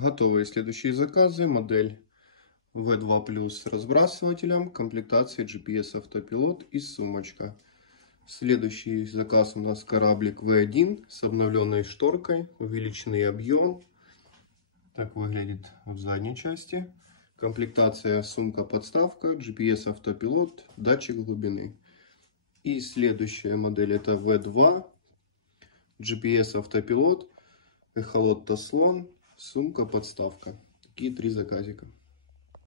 Готовые следующие заказы. Модель V2 с разбрасывателем, комплектация GPS автопилот и сумочка. Следующий заказ у нас кораблик V1 с обновленной шторкой, увеличенный объем. Так выглядит в задней части. Комплектация сумка-подставка, GPS автопилот, датчик глубины. И следующая модель это V2, GPS автопилот, эхолот Таслон, сумка-подставка. Такие три заказика.